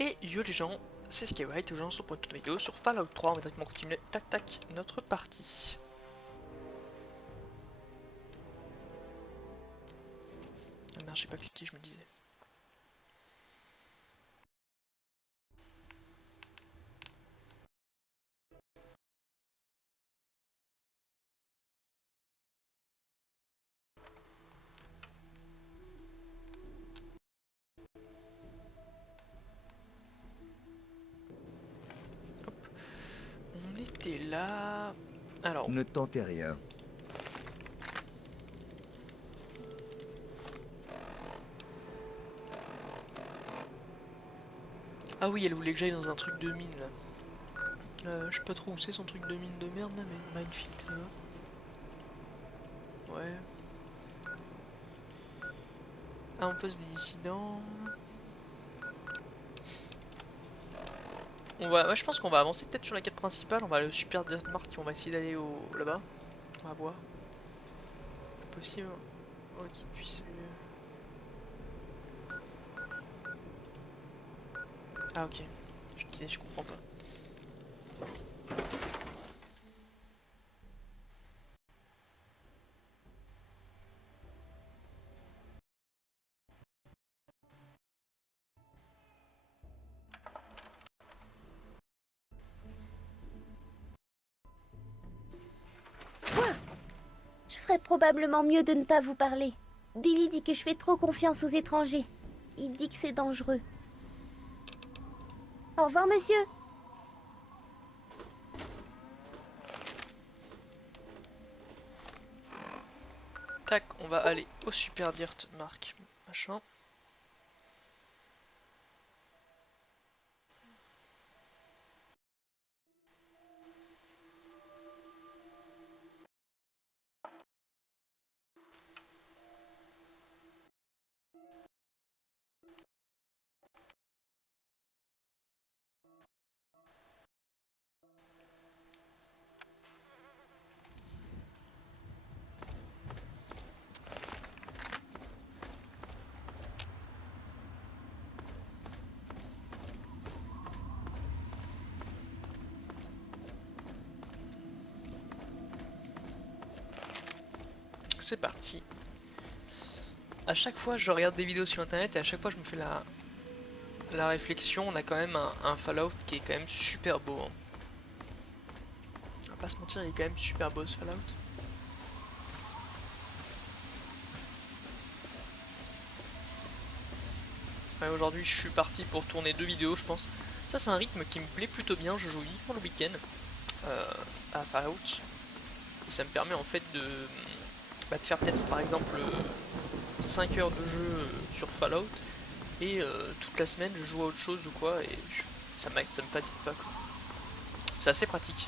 Et yo les gens, c'est Skywhite, aujourd'hui on se retrouve pour une toute vidéo sur Fallout 3, on va directement continuer tac tac notre partie. Ah merde, j'ai pas cliqué, je me disais. Hop, on était là... Alors... Ne tentez rien. Ah oui, elle voulait que j'aille dans un truc de mine là. Je sais pas trop où c'est son truc de mine de merde là, mais Minefield là. Ouais. Ah, on pose des dissidents... Ouais, je pense qu'on va avancer peut-être sur la quête principale, on va aller au Super Dirt Mart, on va essayer d'aller là-bas. On va voir. Possible. Oh, qu'il puisse... Ah ok. Je disais, je comprends pas. Je ferais probablement mieux de ne pas vous parler. Billy dit que je fais trop confiance aux étrangers. Il dit que c'est dangereux. Au revoir, monsieur. Tac, on va aller au Super Dirt Mark. Machin. C'est parti. À chaque fois je regarde des vidéos sur internet et à chaque fois je me fais la réflexion, on a quand même un Fallout qui est quand même super beau. Hein. On va pas se mentir, il est quand même super beau ce Fallout. Ouais, aujourd'hui je suis parti pour tourner 2 vidéos je pense. Ça c'est un rythme qui me plaît plutôt bien, je joue uniquement le week-end à Fallout. Et ça me permet en fait de faire peut-être par exemple 5 heures de jeu sur Fallout et toute la semaine je joue à autre chose ou quoi et ça me fatigue pas quoi. C'est assez pratique.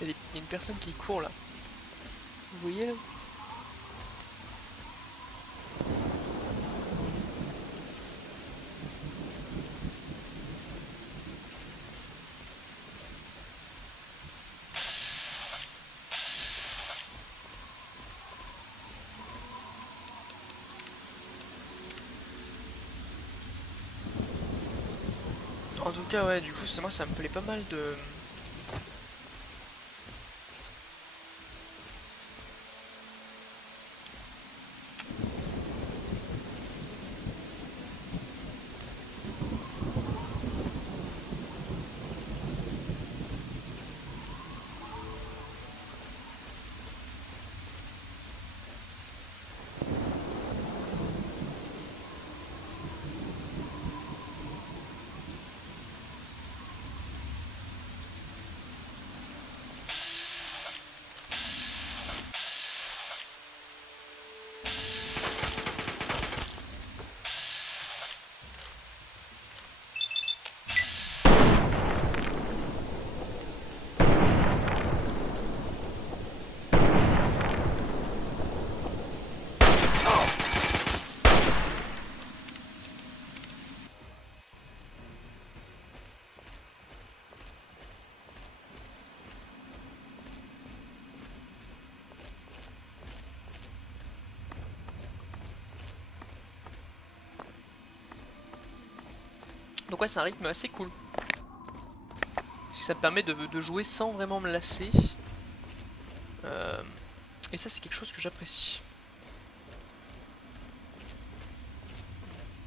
Il y a une personne qui court là. Vous voyez là? En tout cas, ouais, du coup, c'est moi, ça me plaît pas mal de... Donc ouais, c'est un rythme assez cool. Parce que ça me permet de jouer sans vraiment me lasser. Et ça, c'est quelque chose que j'apprécie.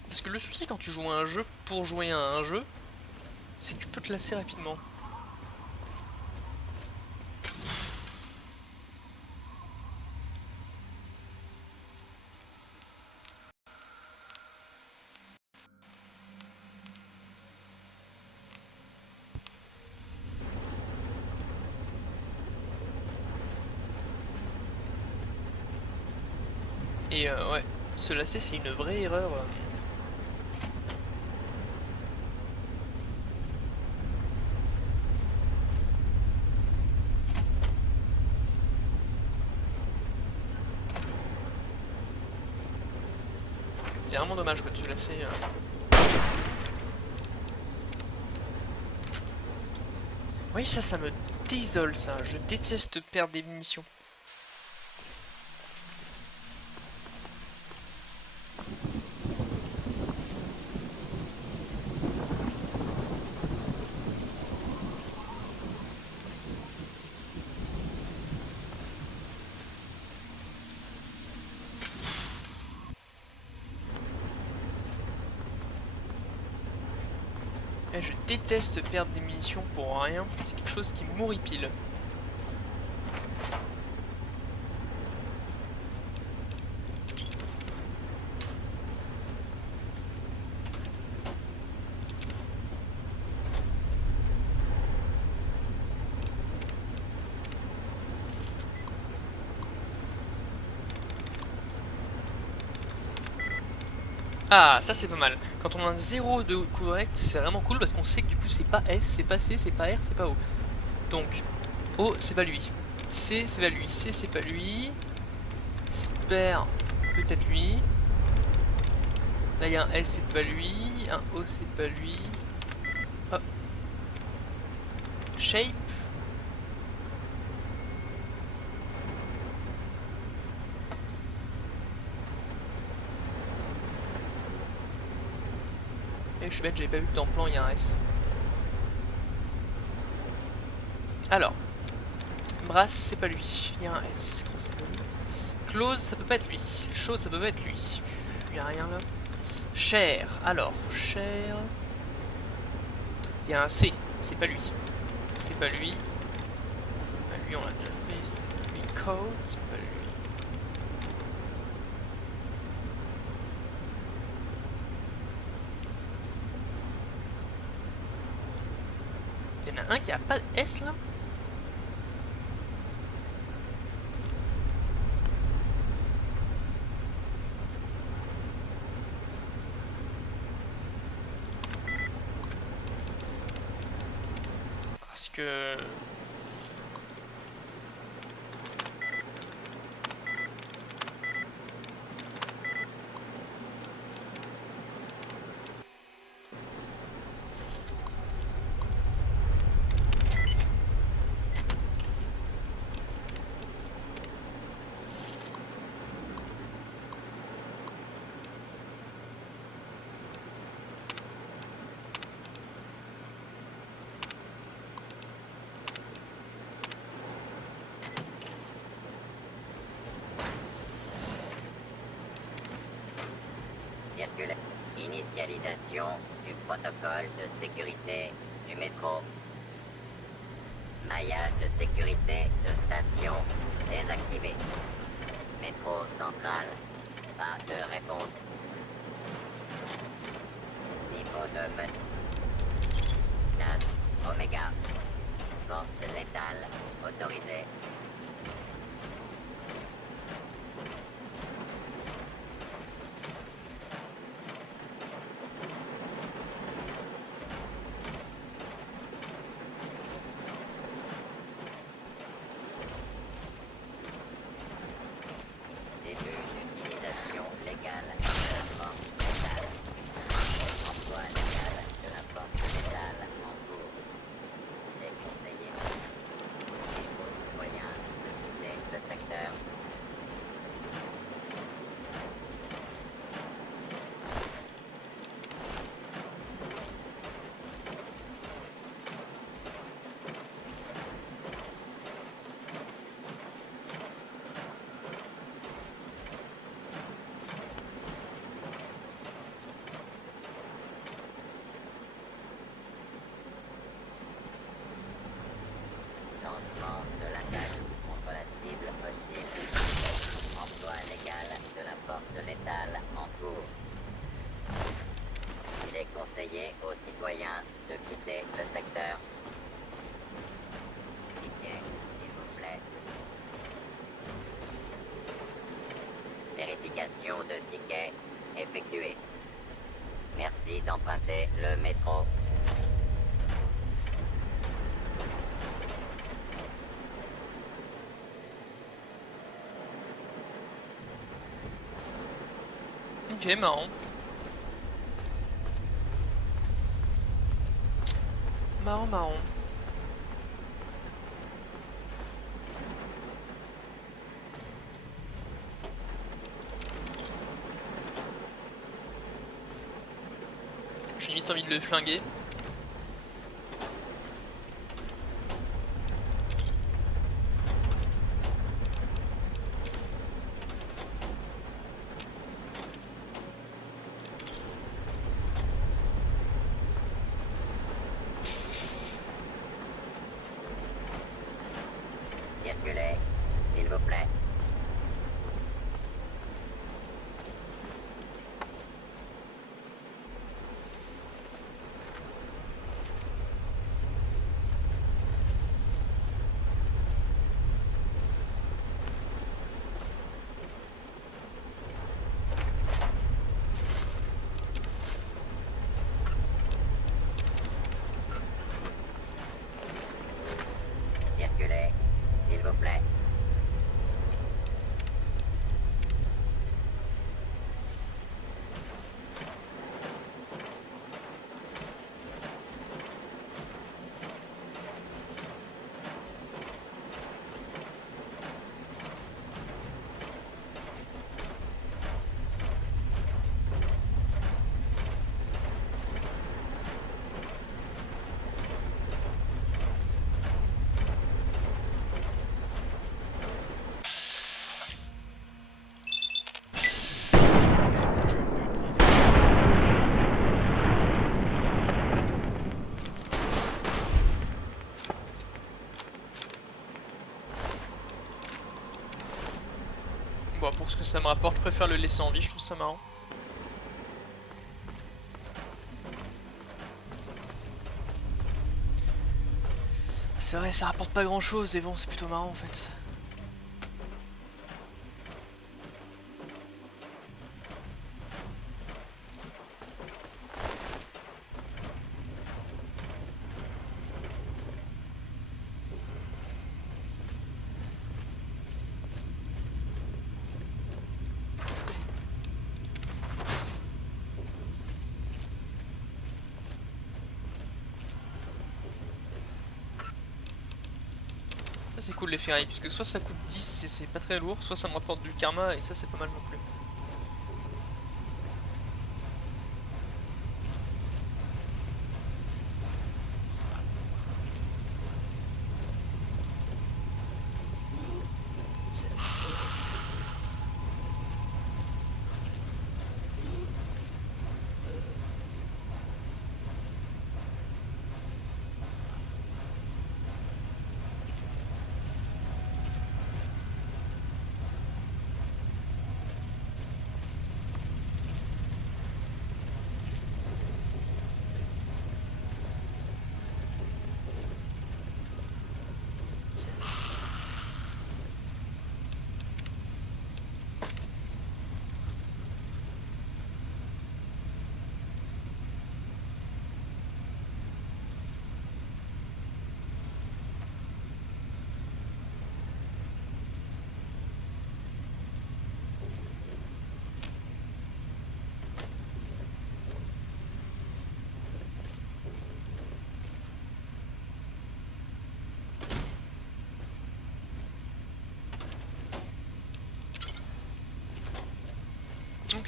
Parce que le souci quand tu joues à un jeu pour jouer à un jeu, c'est que tu peux te lasser rapidement. Et ouais, se lasser c'est une vraie erreur. C'est vraiment dommage quoi de se lasser. Oui, ça me désole ça. Je déteste perdre des munitions. Et je déteste perdre des munitions pour rien. C'est quelque chose qui m'horripile. Ah, ça c'est pas mal. Quand on a un 0 de correct, c'est vraiment cool parce qu'on sait que du coup c'est pas S, c'est pas C, c'est pas R, c'est pas O. Donc, O c'est pas lui. C c'est pas lui. C c'est pas lui. Sper peut-être lui. Là il y a un S c'est pas lui. Un O c'est pas lui. Oh. Shape. Et je suis bête, j'avais pas vu que dans le plan il y a un S. Alors, Brass c'est pas lui, il y a un S. Close ça peut pas être lui. Chose ça peut pas être lui. Il y a rien là. Cher, alors, cher. Il y a un C, c'est pas lui. C'est pas lui. C'est pas lui, on l'a déjà fait. C'est pas lui. Code, c'est pas lui. Il y en a un qui a pas de S là. Parce que Initialisation du protocole de sécurité du métro. Maillage de sécurité de station désactivé. Métro central, pas de réponse. Niveau de menace Oméga. Force létale autorisée. Lancement de l'attaque contre la cible hostile. Emploi légal de la force létale en cours. Il est conseillé aux citoyens de quitter le secteur. Ticket, s'il vous plaît. Vérification de ticket effectuée. Merci d'emprunter le métro. Ok, marrant. Marrant. J'ai limite envie de le flinguer. Circulez, s'il vous plaît. Circulez, s'il vous plaît. Bon, pour ce que ça me rapporte, je préfère le laisser en vie, je trouve ça marrant. C'est vrai, ça rapporte pas grand chose, et bon, c'est plutôt marrant en fait. C'est cool les ferrailles, puisque soit ça coûte 10 et c'est pas très lourd, soit ça me rapporte du karma et ça c'est pas mal non plus.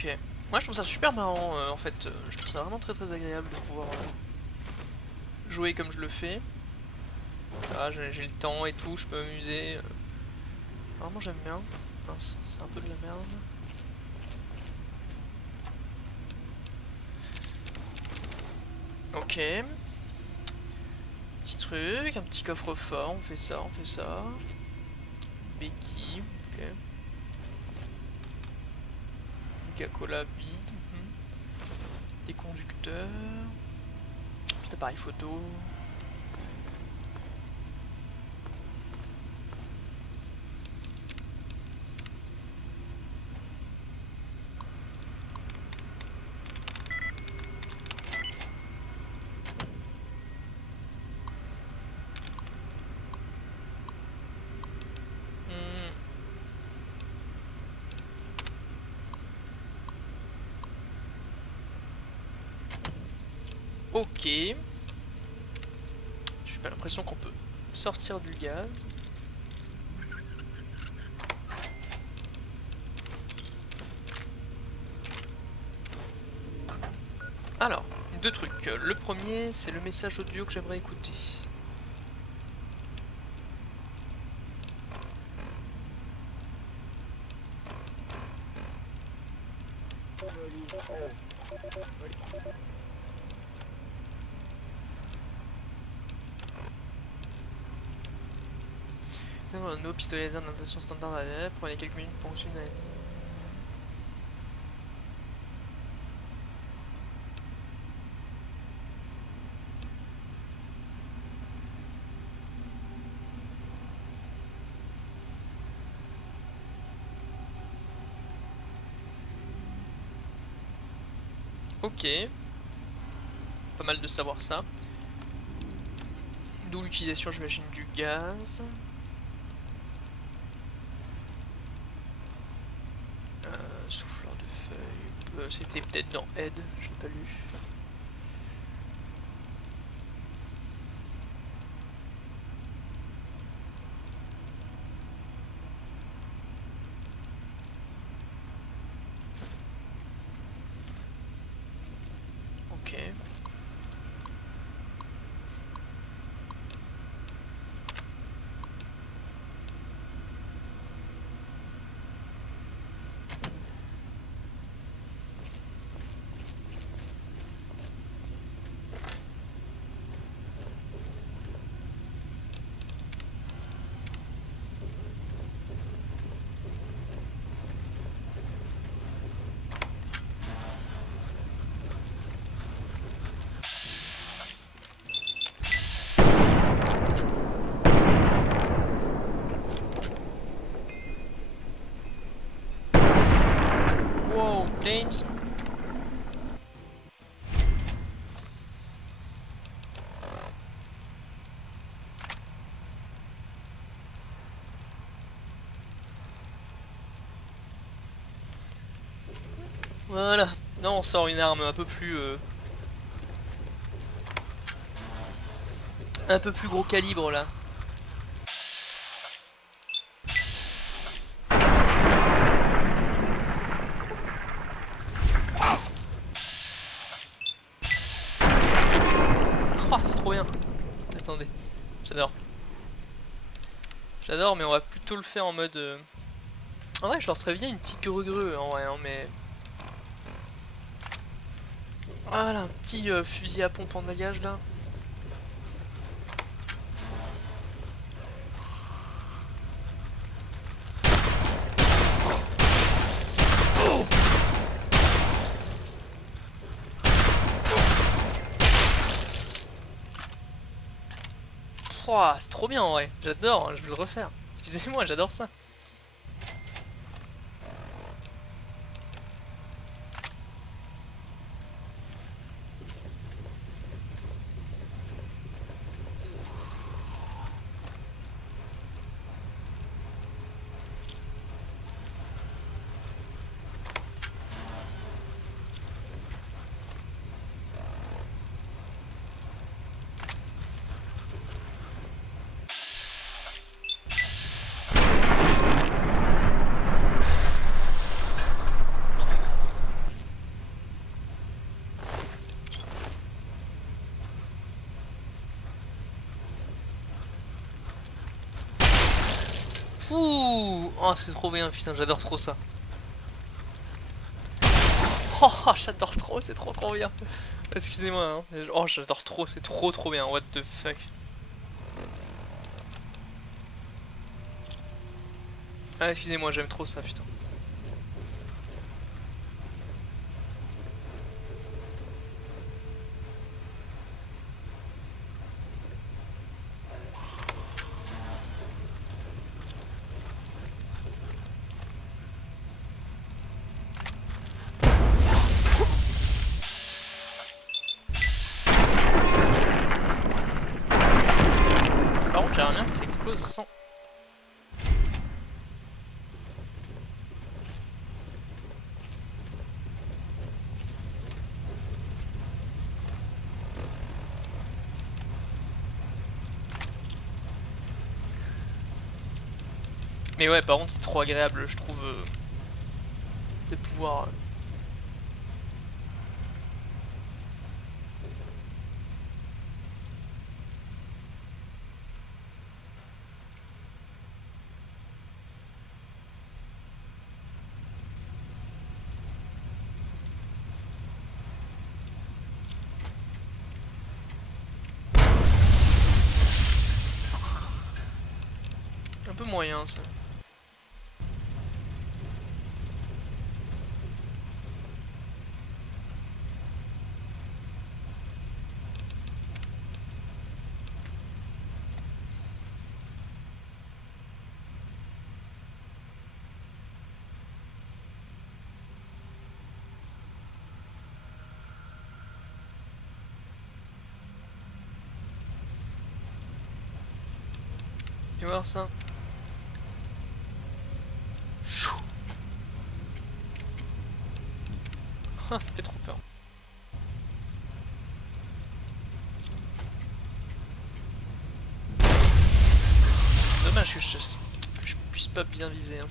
Ok. Moi je trouve ça super marrant en fait. Je trouve ça vraiment très agréable de pouvoir jouer comme je le fais. Ça va, j'ai le temps et tout, je peux m'amuser. Vraiment j'aime bien. Mince, c'est un peu de la merde. Ok. Petit truc, un petit coffre-fort, on fait ça, on fait ça. Béquille, ok. Coca-Cola vide. Des conducteurs. Petit appareil photo. Ok. J'ai pas l'impression qu'on peut sortir du gaz. Alors, deux trucs. Le premier, c'est le message audio que j'aimerais écouter. Un nouveau pistolet laser d'orientation standard à l'air. Prenez quelques minutes pour ensuite aller. Ok. Pas mal de savoir ça. D'où l'utilisation, j'imagine, du gaz. Souffleur de feuilles. C'était peut-être dans Aide, je l'ai pas lu. Ok. Wow, James. Voilà. Non, on sort une arme un peu plus gros calibre là. Oh, c'est trop bien. Attendez, j'adore. J'adore, mais on va plutôt le faire en mode. En vrai, je leur serais bien une petite greu en vrai, hein, mais. Voilà, un petit fusil à pompe en alliage là. Pouah, c'est trop bien en vrai, j'adore, hein, je vais le refaire. Excusez-moi, j'adore ça. Oh, c'est trop bien, putain, j'adore trop ça. Oh, j'adore trop, c'est trop bien. Excusez-moi, hein. Oh, j'adore trop, c'est trop bien. What the fuck. Ah, excusez-moi, j'aime trop ça, putain. Par contre, j'aimerais bien que ça explose sans. Mais ouais, par contre, c'est trop agréable, je trouve, de pouvoir. Un peu moyen ça. Tu vas voir ça. Chou. Ça fait trop peur. Dommage que je puisse pas bien viser. Hein.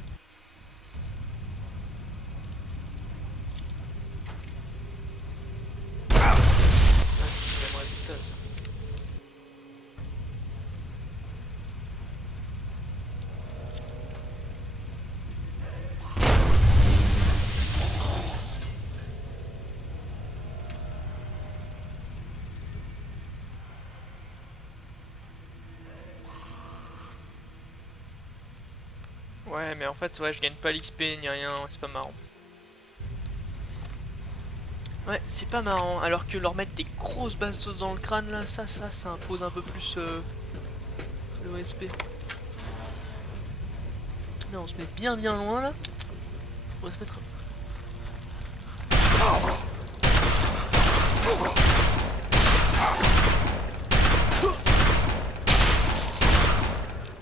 Ah, c'est le même résultat ça. Ouais, mais en fait, ouais, je gagne pas l'XP ni rien, c'est pas marrant. Ouais, c'est pas marrant, alors que leur mettre des grosses bastos dans le crâne là, ça impose un peu plus le OSP. Là, on se met bien loin là. On va se mettre.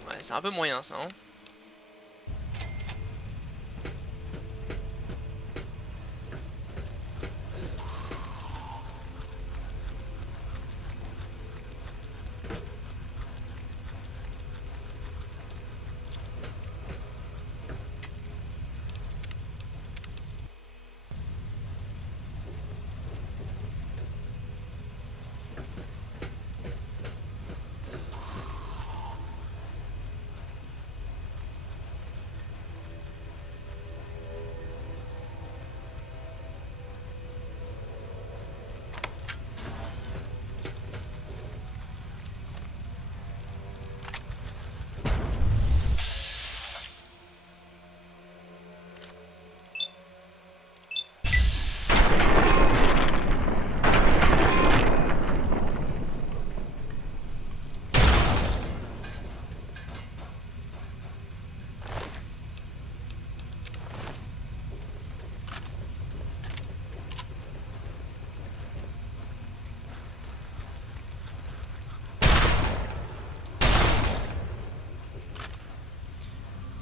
Ouais, c'est un peu moyen ça, hein.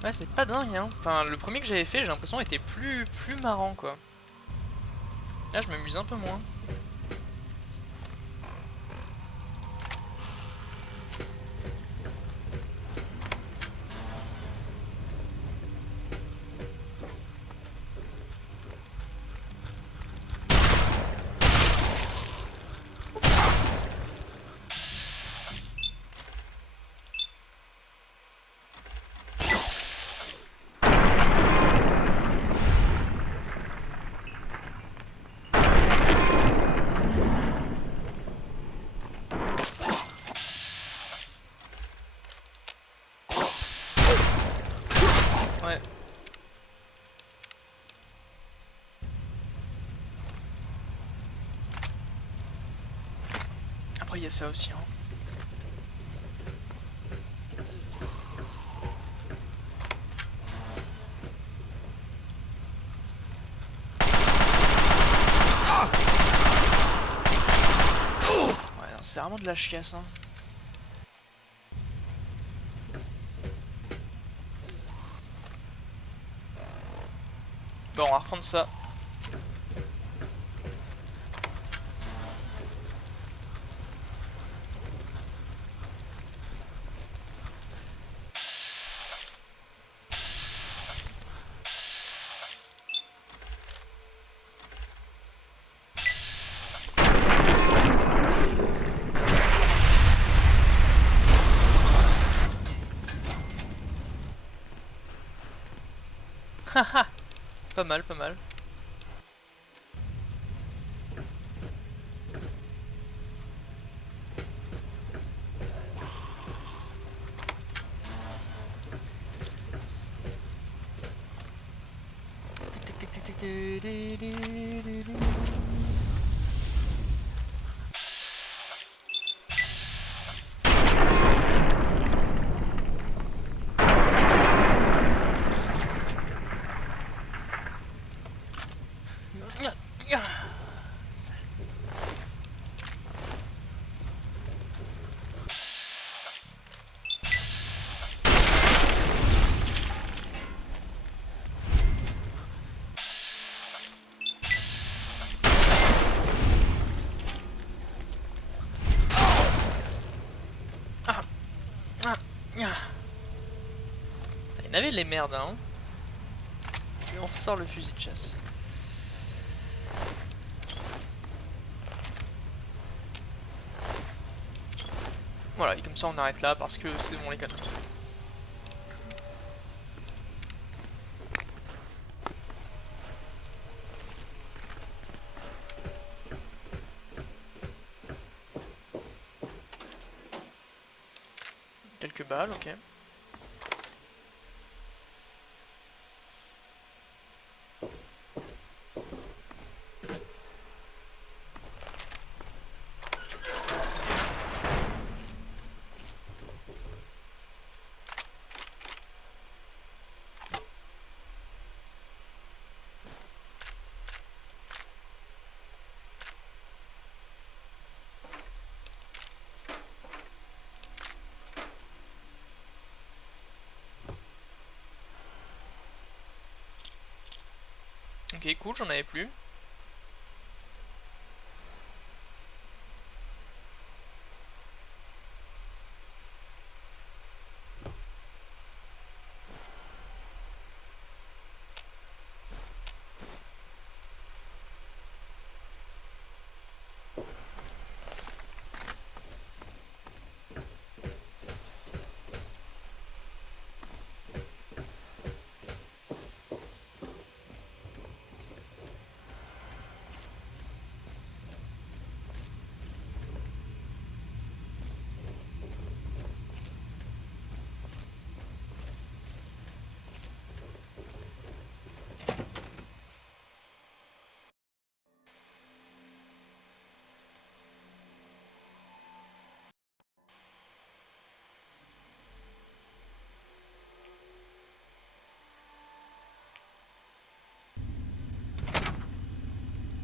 Ouais, c'est pas dingue, hein. Enfin, le premier que j'avais fait, j'ai l'impression était plus marrant, quoi. Là, je m'amuse un peu moins. Ouais. Après il y a ça aussi hein. Ouais, c'est vraiment de la chiasse hein. Bon, on va reprendre ça. Haha. Pas mal, pas mal. Il y en avait les merdes hein. Et on ressort le fusil de chasse. Voilà, et comme ça on arrête là parce que c'est bon les gars. Quelques balles, ok. Ok, cool, j'en avais plus.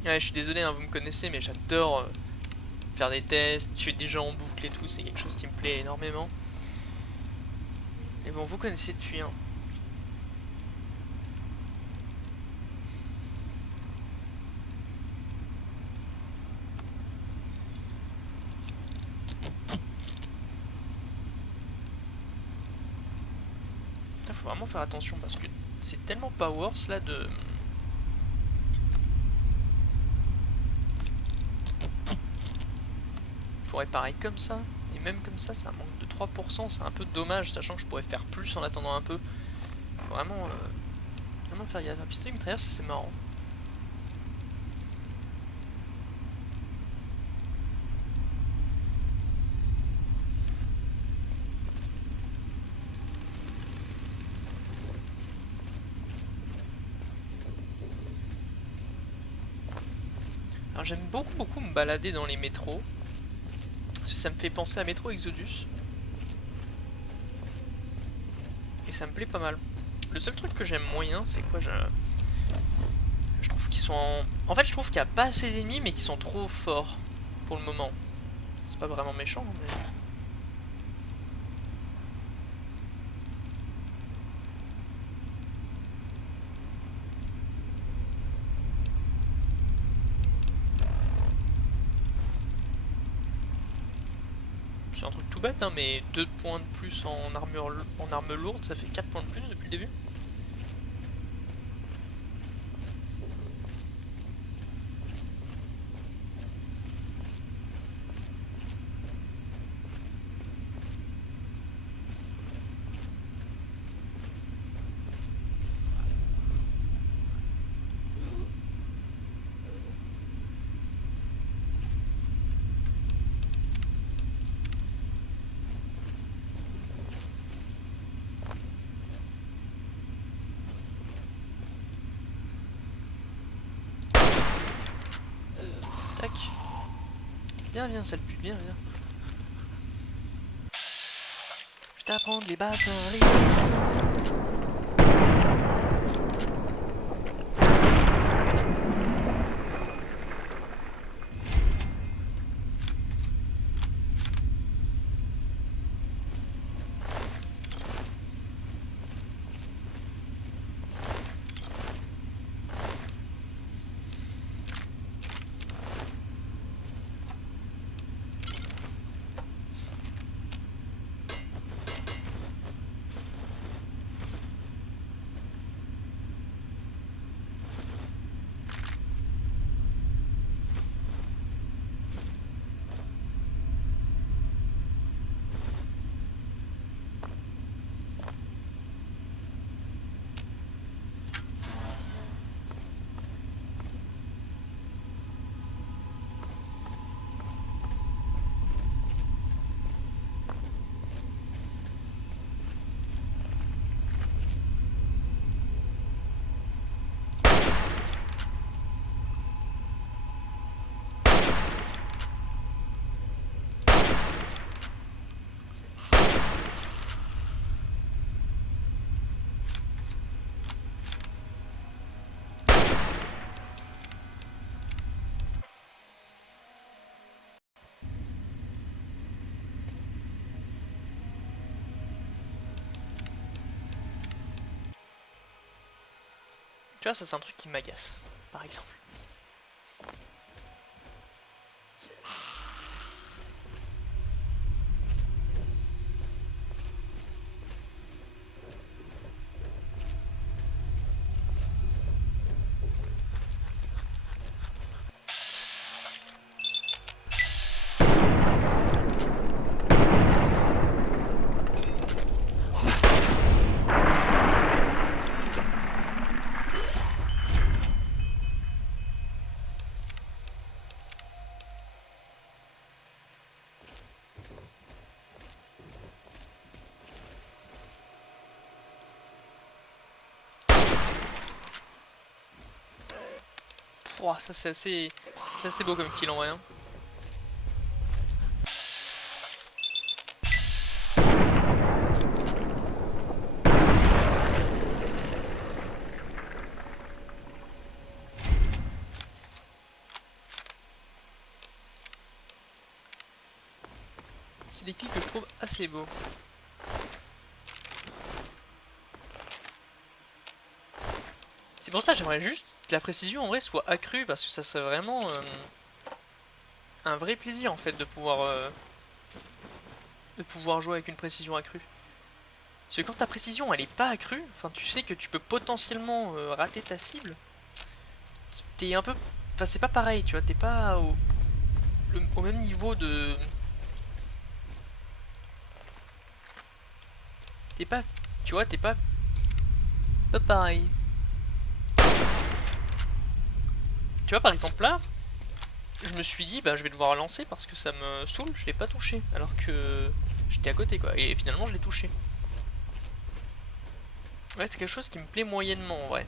Ouais, je suis désolé, hein, vous me connaissez, mais j'adore faire des tests, tuer des gens en boucle et tout, c'est quelque chose qui me plaît énormément. Et bon, vous connaissez depuis, hein. Putain, faut vraiment faire attention parce que c'est tellement pas worse là de... Faut réparer comme ça, et même comme ça manque de 3%, c'est un peu dommage, sachant que je pourrais faire plus en attendant un peu. Faut vraiment, vraiment faire gaffe. Un pistolet mitrailleur, c'est marrant. Alors j'aime beaucoup me balader dans les métros. Parce que ça me fait penser à Metro Exodus. Et ça me plaît pas mal. Le seul truc que j'aime moyen, c'est quoi? Je trouve qu'ils sont en fait, je trouve qu'il n'y a pas assez d'ennemis, mais qui sont trop forts pour le moment. C'est pas vraiment méchant, mais... C'est un truc tout bête, hein, mais 2 points de plus en arme lourde, ça fait 4 points de plus depuis le début. Tac. Viens, sale pute, viens. Je vais t'apprendre les bases dans les assassins. Tu vois, ça c'est un truc qui m'agace, par exemple. Pouah, ça c'est assez beau comme kill en vrai, hein. C'est des kills que je trouve assez beaux. C'est pour ça que j'aimerais juste que la précision en vrai soit accrue, parce que ça serait vraiment un vrai plaisir en fait de pouvoir jouer avec une précision accrue. Parce que quand ta précision elle est pas accrue, enfin tu sais que tu peux potentiellement rater ta cible, t'es un peu... Enfin c'est pas pareil, tu vois, t'es pas au même niveau de... T'es pas... Tu vois, t'es pas pareil. Tu vois par exemple là, je me suis dit bah je vais devoir lancer parce que ça me saoule, je l'ai pas touché alors que j'étais à côté quoi, et finalement je l'ai touché. Ouais, c'est quelque chose qui me plaît moyennement en vrai.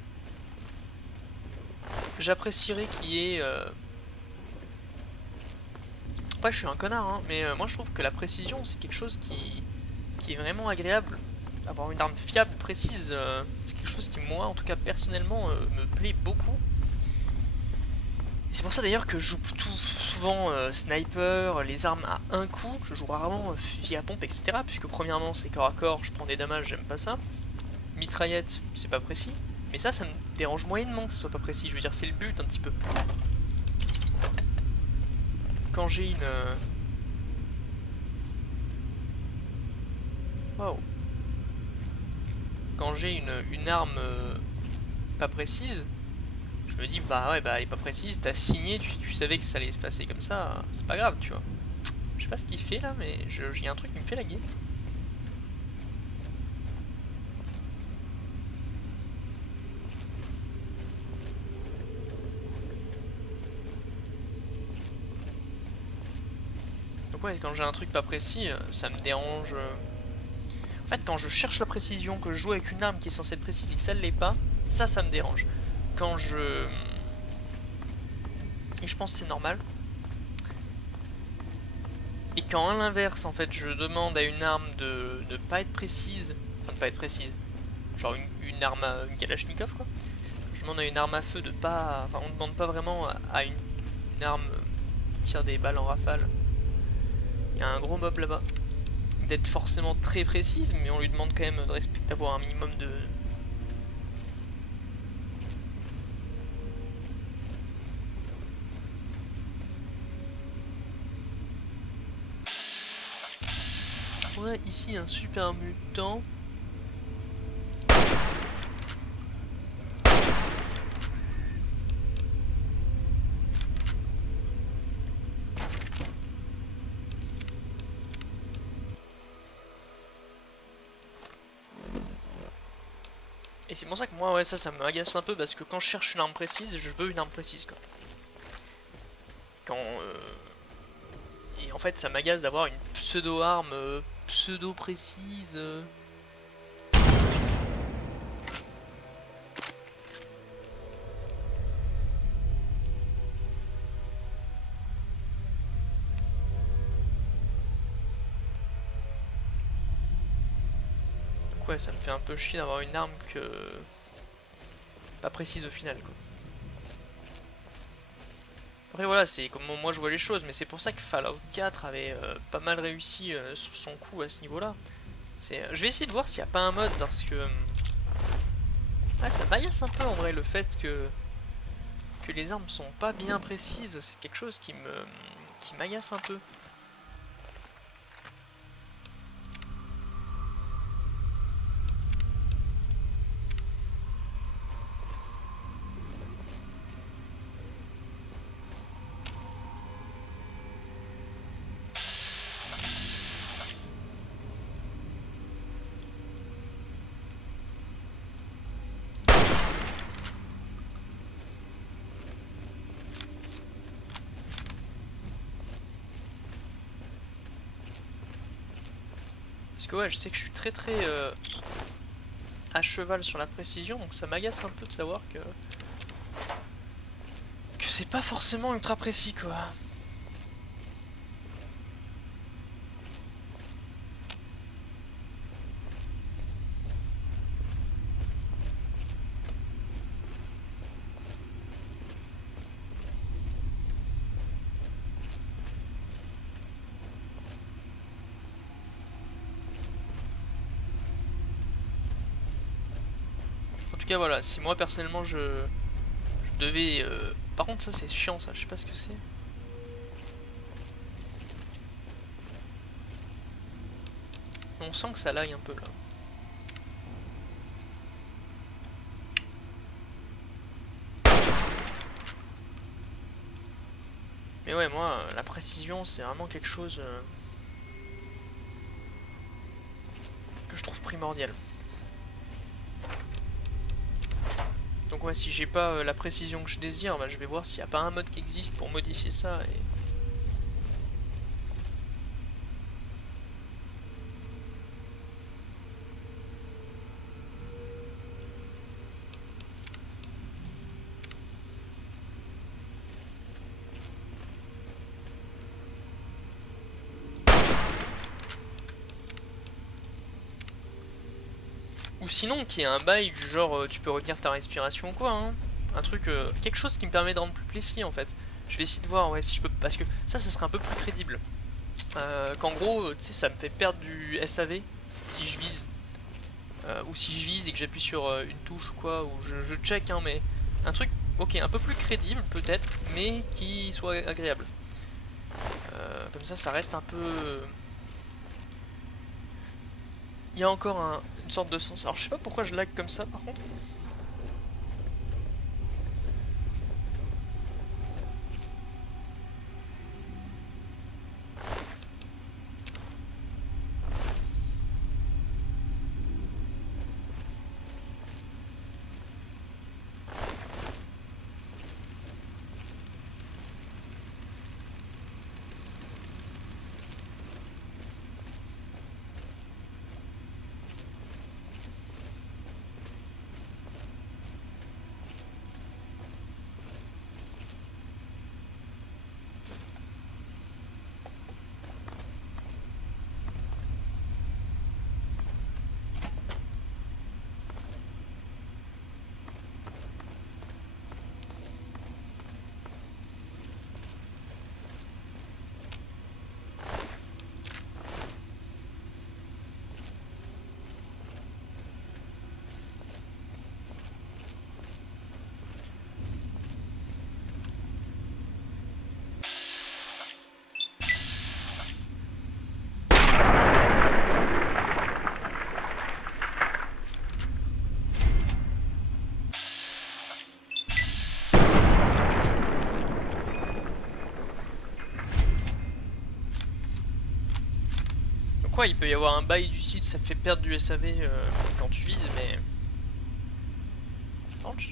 J'apprécierais qu'il y ait après je suis un connard, hein, mais moi je trouve que la précision c'est quelque chose qui est vraiment agréable. Avoir une arme fiable, précise, c'est quelque chose qui moi en tout cas personnellement me plaît beaucoup. Et c'est pour ça d'ailleurs que je joue tout souvent sniper, les armes à un coup, je joue rarement fusil à pompe, etc. Puisque premièrement c'est corps à corps, je prends des dommages, j'aime pas ça. Mitraillette, c'est pas précis. Mais ça me dérange moyennement que ce soit pas précis, je veux dire c'est le but un petit peu. Quand j'ai une... Waouh. Quand j'ai une arme pas précise, je me dis bah ouais bah elle est pas précise, t'as signé, tu savais que ça allait se passer comme ça, c'est pas grave tu vois. Je sais pas ce qu'il fait là mais il y a un truc qui me fait laguer. Donc ouais quand j'ai un truc pas précis, ça me dérange. En fait quand je cherche la précision, que je joue avec une arme qui est censée être précise et que ça ne l'est pas, ça me dérange. Quand je... Et je pense que c'est normal. Et quand à l'inverse, en fait, je demande à une arme de ne pas être précise, enfin de pas être précise, genre une arme à une Kalachnikov quoi, je demande à une arme à feu de pas, enfin on ne demande pas vraiment à une arme qui tire des balles en rafale, il y a un gros mob là-bas, d'être forcément très précise, mais on lui demande quand même de respecter, d'avoir un minimum de... Ouais, ici un super mutant. Et c'est pour ça que moi, ouais, ça me agace un peu parce que quand je cherche une arme précise, je veux une arme précise quoi. Et en fait, ça m'agace d'avoir une pseudo-arme pseudo-précise. Donc ouais, ça me fait un peu chier d'avoir une arme pas précise au final quoi. Après voilà, c'est comme moi je vois les choses, mais c'est pour ça que Fallout 4 avait pas mal réussi sur son coup à ce niveau-là. Je vais essayer de voir s'il n'y a pas un mode parce que ouais, ça m'agace un peu en vrai le fait que les armes sont pas bien précises, c'est quelque chose qui m'agace un peu. Parce que ouais, je sais que je suis très à cheval sur la précision, donc ça m'agace un peu de savoir que c'est pas forcément ultra précis quoi. En tout cas voilà, si moi personnellement je devais... Par contre ça c'est chiant ça, je sais pas ce que c'est. On sent que ça lag un peu là. Mais ouais moi la précision c'est vraiment quelque chose que je trouve primordial. Donc ouais si j'ai pas la précision que je désire, bah, je vais voir s'il n'y a pas un mode qui existe pour modifier ça et... Ou sinon qu'il y ait un bail du genre tu peux retenir ta respiration quoi, hein. Un truc, quelque chose qui me permet de rendre plus précis en fait. Je vais essayer de voir ouais, si je peux, parce que ça serait un peu plus crédible. Qu'en gros, tu sais, ça me fait perdre du SAV si je vise. Ou si je vise et que j'appuie sur une touche ou quoi, ou je check, hein, mais un truc, ok, un peu plus crédible peut-être, mais qui soit agréable. Comme ça reste un peu... Il y a encore une sorte de sens. Alors je sais pas pourquoi je lag comme ça par contre. Donc ouais, il peut y avoir un bail du style, ça te fait perdre du SAV quand tu vises, mais... Par contre,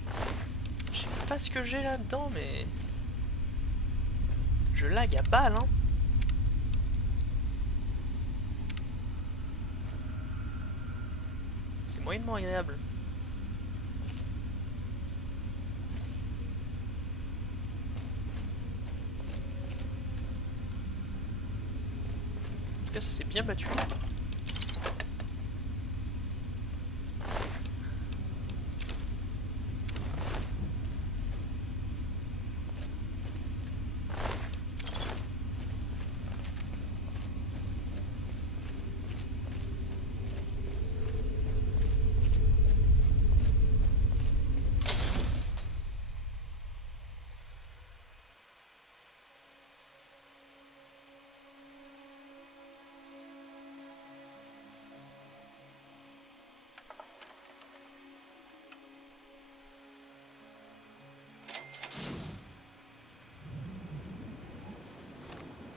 je sais pas ce que j'ai là-dedans, mais... Je lag à balle, hein. C'est moyennement agréable. En tout cas, ça s'est bien battu.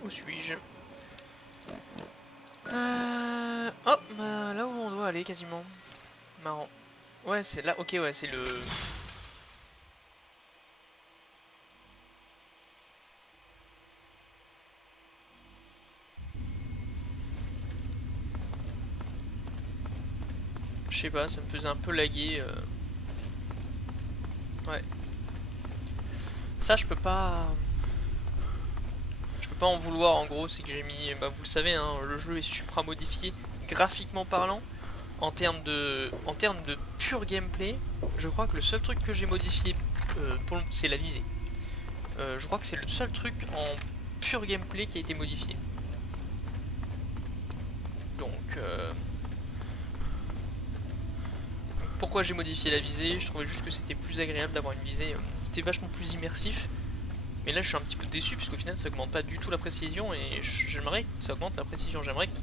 Où suis-je? Hop, là où on doit aller quasiment. Marrant. Ouais, c'est là, ok, ouais, c'est le... Je sais pas, ça me faisait un peu laguer. Ouais. Ça, je peux pas... Je peux pas en vouloir en gros, c'est que j'ai mis... Bah vous le savez, hein, le jeu est supra modifié, graphiquement parlant. En termes de pur gameplay, je crois que le seul truc que j'ai modifié, c'est la visée. Je crois que c'est le seul truc en pur gameplay qui a été modifié. Donc... Pourquoi j'ai modifié la visée? Je trouvais juste que c'était plus agréable d'avoir une visée, c'était vachement plus immersif. Mais là je suis un petit peu déçu parce qu'au final ça augmente pas du tout la précision et j'aimerais que ça augmente la précision, j'aimerais que...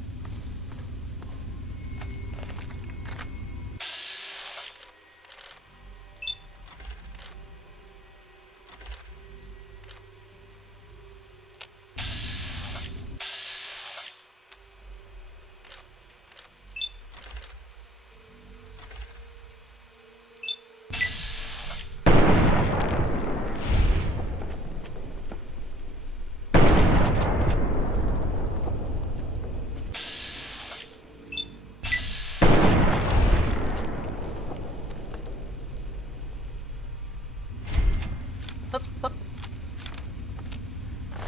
Hop, hop.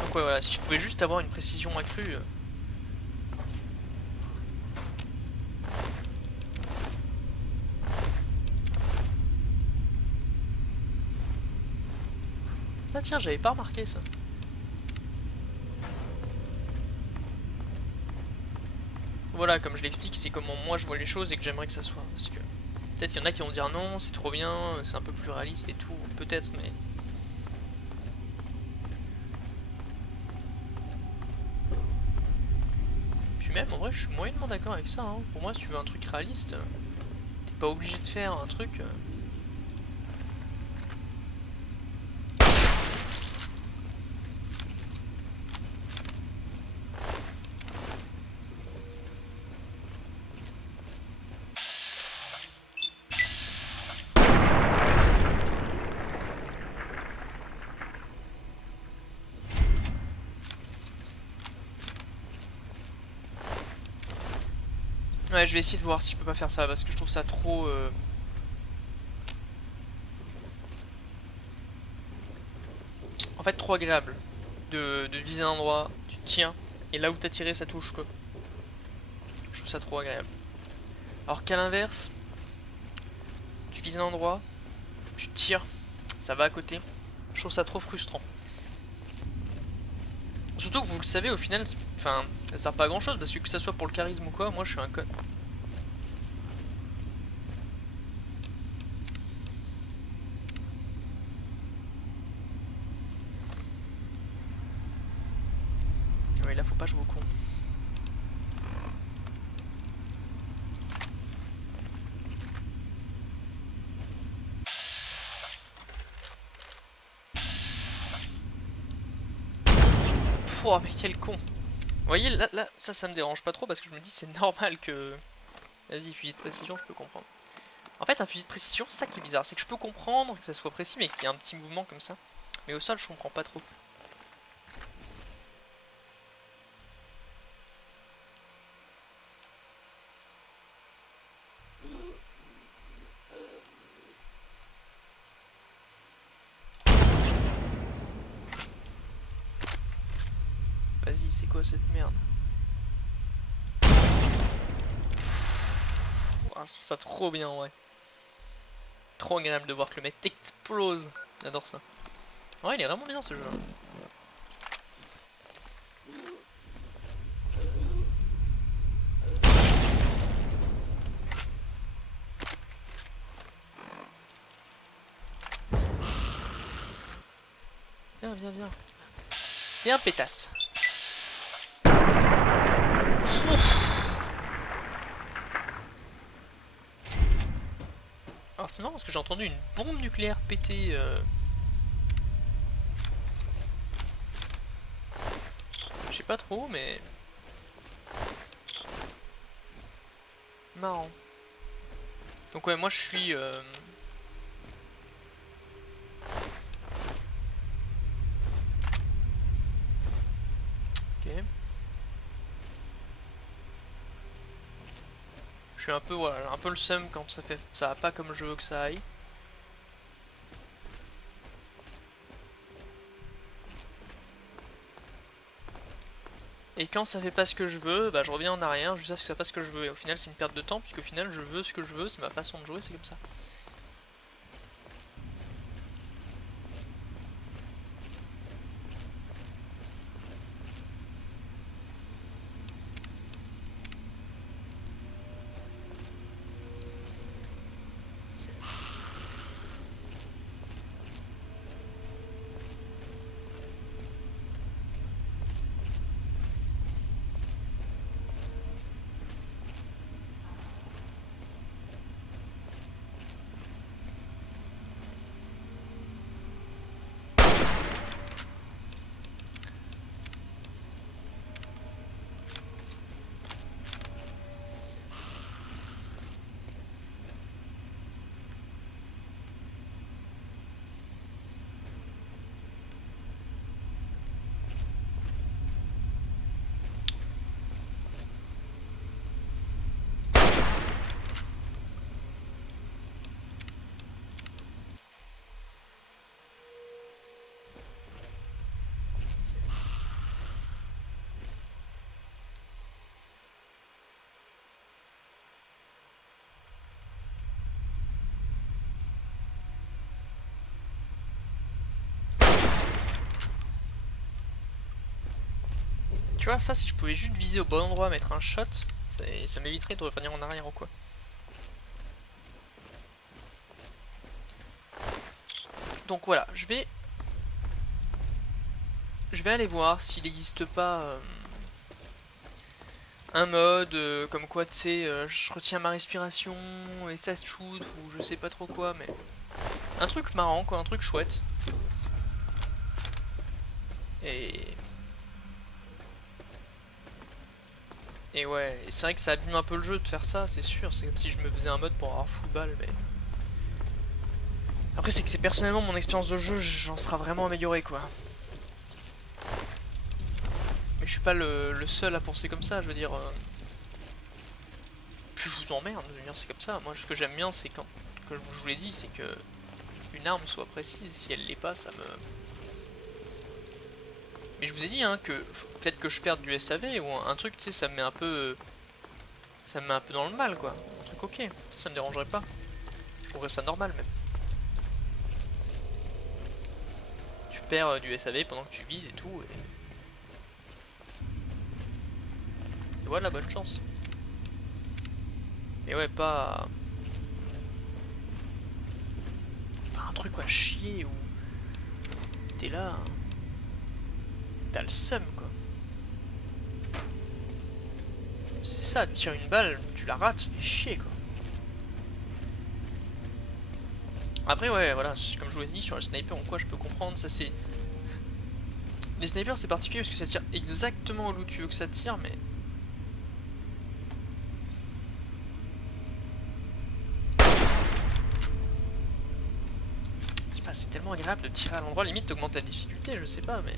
Donc ouais voilà, si je pouvais juste avoir une précision accrue... Ah tiens, j'avais pas remarqué ça. Voilà, comme je l'explique, c'est comment moi je vois les choses et que j'aimerais que ça soit. Parce que peut-être qu'il y en a qui vont dire non, c'est trop bien, c'est un peu plus réaliste et tout, peut-être, mais... Puis même, en vrai, je suis moyennement d'accord avec ça. Hein. Pour moi, si tu veux un truc réaliste, t'es pas obligé de faire un truc... Ouais, je vais essayer de voir si je peux pas faire ça, parce que je trouve ça trop... En fait, trop agréable. De viser un endroit, tu tiens, et là où t'as tiré, ça touche, quoi. Je trouve ça trop agréable. Alors qu'à l'inverse, tu vises un endroit, tu tires, ça va à côté. Je trouve ça trop frustrant. Surtout que vous le savez, au final, enfin, ça sert pas à grand chose, parce que ça soit pour le charisme ou quoi, moi je suis un con. Ouais, là faut pas jouer au con. Pouah, mais quel con. Vous voyez, là, ça me dérange pas trop, parce que je me dis c'est normal que... Vas-y, fusil de précision, je peux comprendre. En fait, un fusil de précision, ça qui est bizarre, c'est que je peux comprendre que ça soit précis, mais qu'il y ait un petit mouvement comme ça. Mais au sol, je comprends pas trop. Vas-y, c'est quoi cette merde? Ah, je trouve ça trop bien, ouais. Trop agréable de voir que le mec explose. J'adore ça. Ouais, il est vraiment bien ce jeu. Viens, viens, viens. Viens, pétasse. Alors c'est marrant parce que j'ai entendu une bombe nucléaire péter. Je sais pas trop, mais... Marrant. Donc ouais, moi je suis... Ok. Je suis un peu, voilà, un peu le seum quand ça va pas comme je veux que ça aille. Et quand ça fait pas ce que je veux, bah je reviens en arrière jusqu'à ce que ça fasse ce que je veux. Et au final c'est une perte de temps, puisqu'au final je veux ce que je veux, c'est ma façon de jouer, c'est comme ça. Tu vois, ça, si je pouvais juste viser au bon endroit, mettre un shot, ça m'éviterait de revenir en arrière ou quoi. Donc voilà, je vais aller voir s'il n'existe pas un mode comme quoi, tu sais, je retiens ma respiration et ça shoot ou je sais pas trop quoi, mais un truc marrant quoi, un truc chouette. Et ouais, et c'est vrai que ça abîme un peu le jeu de faire ça, c'est sûr, c'est comme si je me faisais un mode pour avoir full balle, mais... Après c'est que c'est personnellement mon expérience de jeu, j'en sera vraiment amélioré quoi. Mais je suis pas le seul à penser comme ça, je veux dire... Je vous emmerde de dire c'est comme ça, moi ce que j'aime bien c'est quand, comme je vous l'ai dit, c'est que une arme soit précise, si elle l'est pas ça me... Mais je vous ai dit hein, que peut-être que je perde du SAV ou un truc, tu sais, ça me met un peu... Ça me met un peu dans le mal quoi, un truc ok, ça me dérangerait pas. Je trouverais ça normal même. Tu perds du SAV pendant que tu vises et tout, et voilà, bonne chance. Mais ouais, pas un truc à chier où t'es là, t'as le seum quoi. C'est ça, tu tires une balle, tu la rates, ça fait chier quoi. Après ouais, voilà, comme je vous l'ai dit, sur le sniper ou quoi, je peux comprendre, ça c'est... Les snipers c'est particulier parce que ça tire exactement où tu veux que ça tire, mais... Je sais pas, c'est tellement agréable de tirer à l'endroit, limite t'augmentes la difficulté, je sais pas, mais...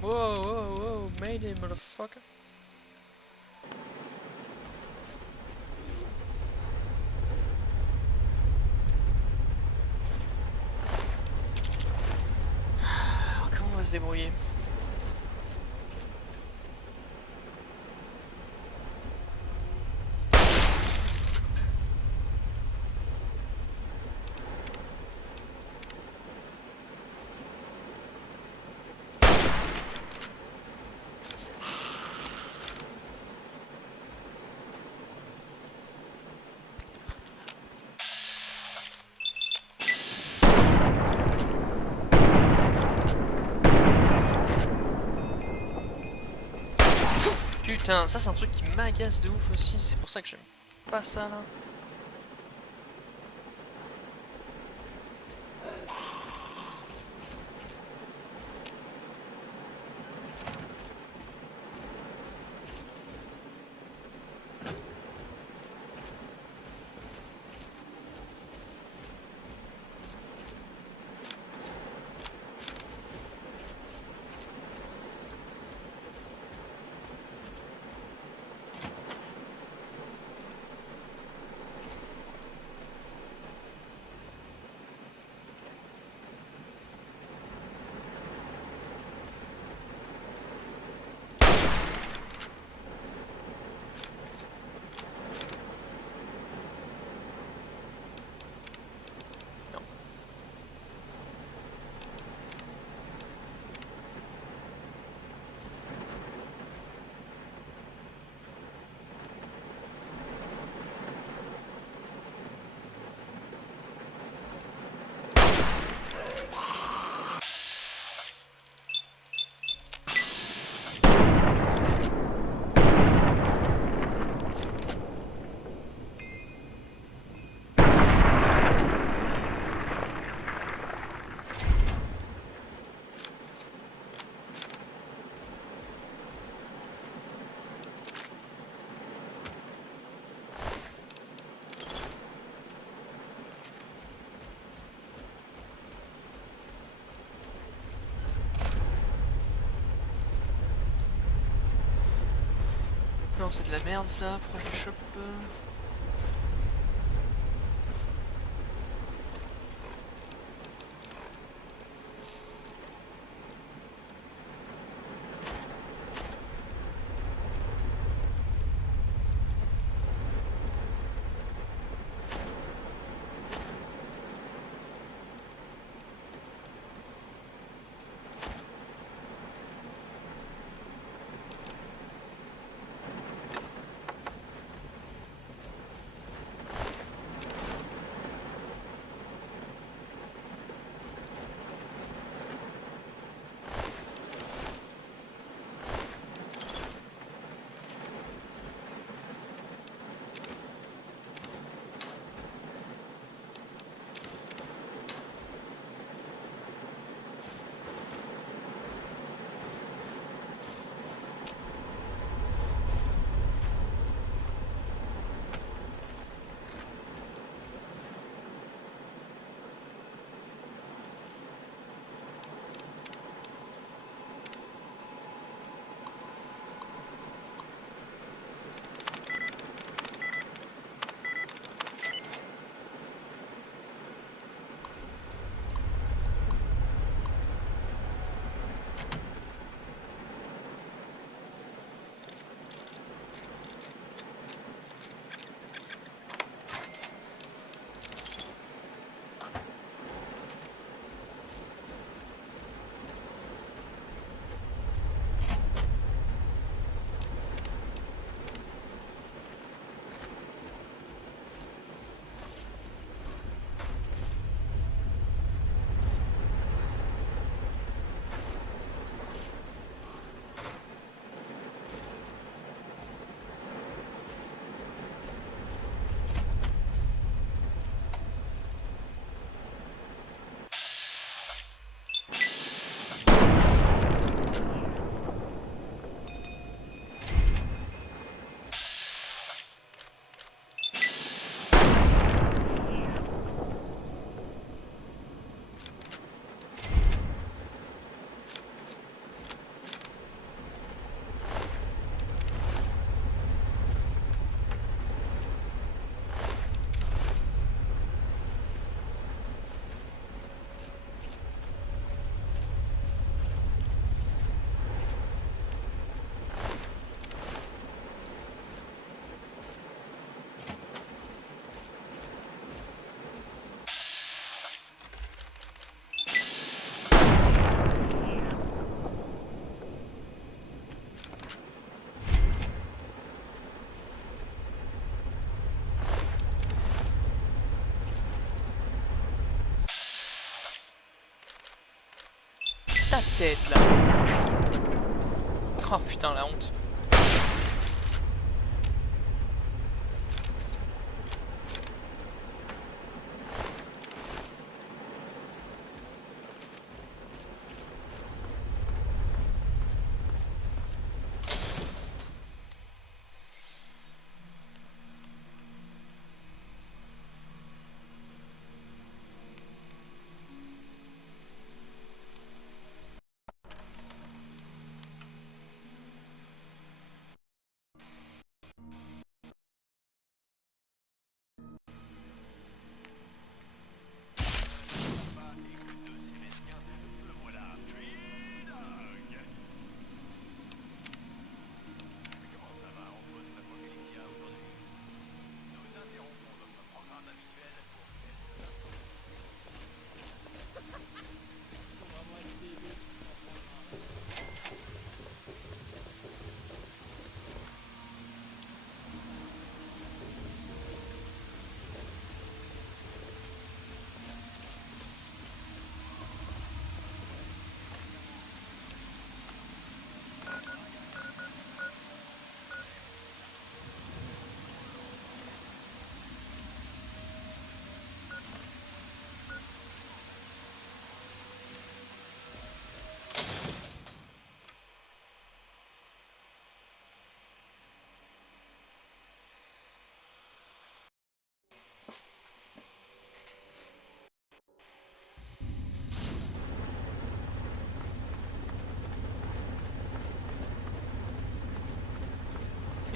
Wow, wow, wow, mayday motherfucker. Alors comment on va se débrouiller? Putain, ça c'est un truc qui m'agace de ouf aussi, c'est pour ça que j'aime pas ça là. Non, c'est de la merde ça, pourquoi je les chope ta tête là. Oh putain la honte.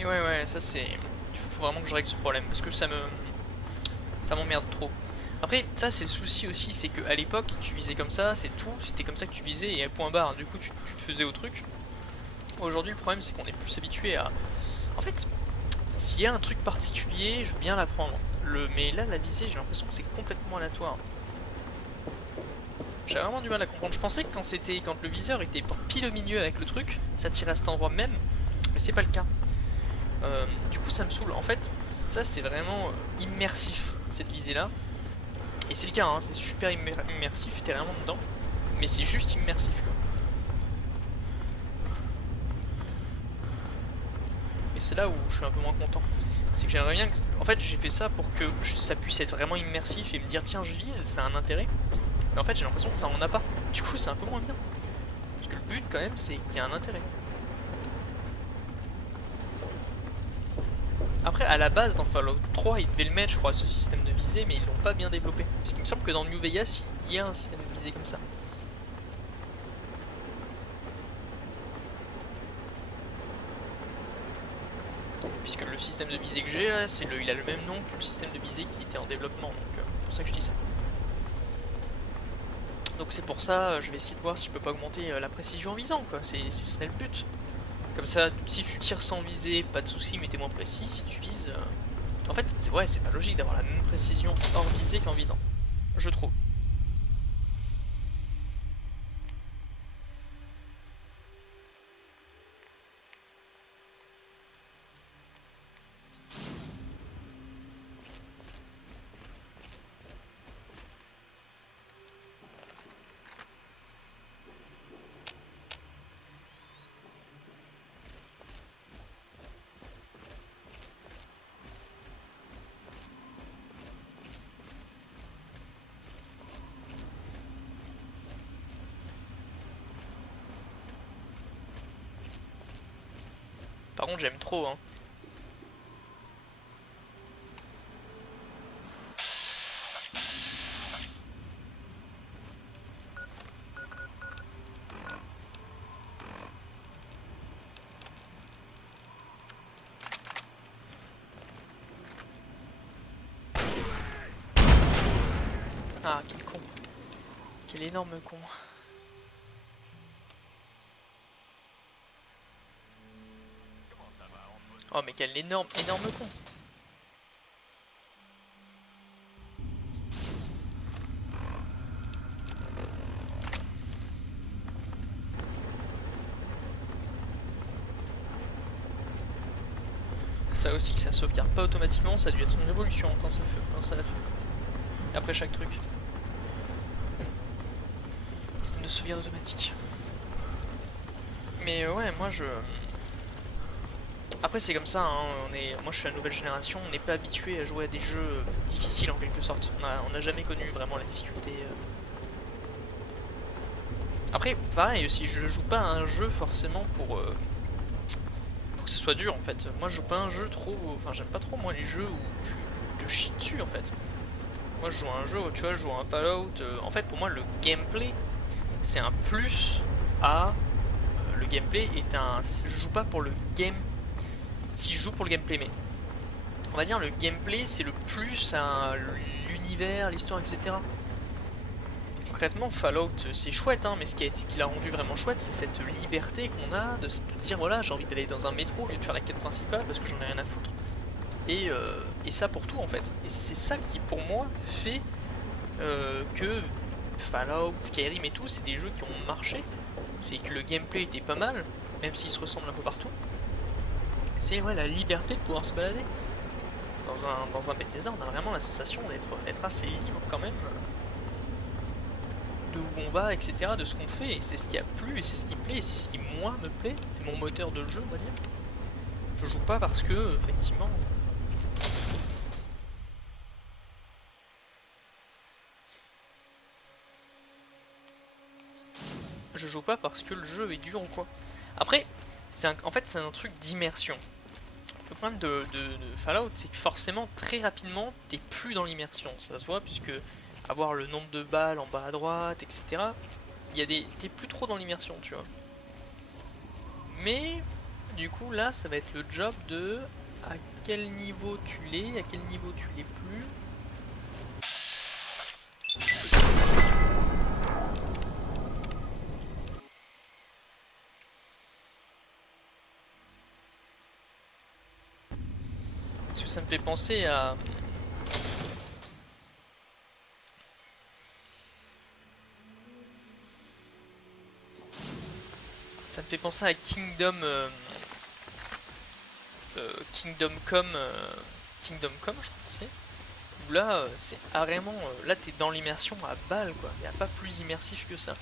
Et ouais, ça c'est... Il faut vraiment que je règle ce problème, parce que ça m'emmerde trop. Après, ça c'est le souci aussi, c'est qu'à l'époque, tu visais comme ça, c'est tout, c'était comme ça que tu visais, et à point barre, du coup tu te faisais au truc. Aujourd'hui, le problème c'est qu'on est plus habitué à... En fait, s'il y a un truc particulier, je veux bien l'apprendre. Mais là, la visée, j'ai l'impression que c'est complètement aléatoire. J'ai vraiment du mal à comprendre. Je pensais que quand le viseur était pile au milieu avec le truc, ça tirait à cet endroit même, mais c'est pas le cas. Du coup, ça me saoule. En fait, ça c'est vraiment immersif, cette visée là. Et c'est le cas, hein, c'est super immersif, t'es vraiment dedans. Mais c'est juste immersif quoi. Et c'est là où je suis un peu moins content. C'est que j'aimerais bien que... En fait, j'ai fait ça pour que ça puisse être vraiment immersif et me dire tiens, je vise, ça a un intérêt. Mais en fait, j'ai l'impression que ça en a pas. Du coup, c'est un peu moins bien. Parce que le but quand même, c'est qu'il y a un intérêt. Après, à la base, dans Fallout 3, ils devaient le mettre, je crois, ce système de visée, mais ils l'ont pas bien développé. Parce qu'il me semble que dans New Vegas, il y a un système de visée comme ça. Puisque le système de visée que j'ai, il a le même nom que le système de visée qui était en développement, donc c'est pour ça que je dis ça. Donc c'est pour ça, je vais essayer de voir si je peux pas augmenter la précision en visant, quoi, c'est le but. Comme ça, si tu tires sans viser, pas de soucis, mais t'es moins précis. Si tu vises... En fait, c'est pas logique d'avoir la même précision hors visée qu'en visant. Je trouve. Par contre, j'aime trop, hein. Ah, quel con. Quel énorme con. Oh, mais quel énorme con. Ça aussi, que ça sauvegarde pas automatiquement, ça a dû être une révolution quand ça l'a fait. Après chaque truc. Système de sauvegarde automatique. Mais ouais, moi je... Après c'est comme ça, hein, moi je suis à la nouvelle génération, on n'est pas habitué à jouer à des jeux difficiles en quelque sorte. On n'a jamais connu vraiment la difficulté. Après, pareil aussi, je joue pas à un jeu forcément pour que ce soit dur en fait. Moi je joue pas à un jeu trop... Enfin j'aime pas trop moi les jeux où je chie dessus en fait. Moi je joue à un jeu où tu vois, je joue à un Fallout. En fait pour moi le gameplay c'est un plus à... le gameplay est un... Je joue pas pour le game... Si je joue pour le gameplay mais... On va dire le gameplay c'est le plus à l'univers, l'histoire, etc. Concrètement Fallout c'est chouette hein, mais ce qui l'a rendu vraiment chouette c'est cette liberté qu'on a de dire voilà j'ai envie d'aller dans un métro au lieu de faire la quête principale parce que j'en ai rien à foutre. Et ça pour tout en fait. Et c'est ça qui pour moi fait que Fallout, Skyrim et tout c'est des jeux qui ont marché. C'est que le gameplay était pas mal, même s'il se ressemble un peu partout. C'est ouais, la liberté de pouvoir se balader. Dans un Bethesda on a vraiment la sensation d'être assez libre quand même. De où on va, etc., de ce qu'on fait, et c'est ce qui a plu, et c'est ce qui me plaît, et c'est ce qui moi me plaît, c'est mon moteur de jeu, on va dire. Je joue pas parce que, effectivement... Je joue pas parce que le jeu est dur ou quoi. Après, en fait c'est un truc d'immersion. Le problème de Fallout, c'est que forcément, très rapidement, t'es plus dans l'immersion. Ça se voit, puisque avoir le nombre de balles en bas à droite, etc. T'es plus trop dans l'immersion, tu vois. Mais Du coup là ça va être le job de à quel niveau tu l'es, à quel niveau tu l'es plus. Parce que ça me fait penser à... Ça me fait penser à Kingdom... Kingdom Come... Kingdom Come je crois que c'est. Où là c'est carrément... là t'es dans l'immersion à balle quoi. Il n'y a pas plus immersif que ça.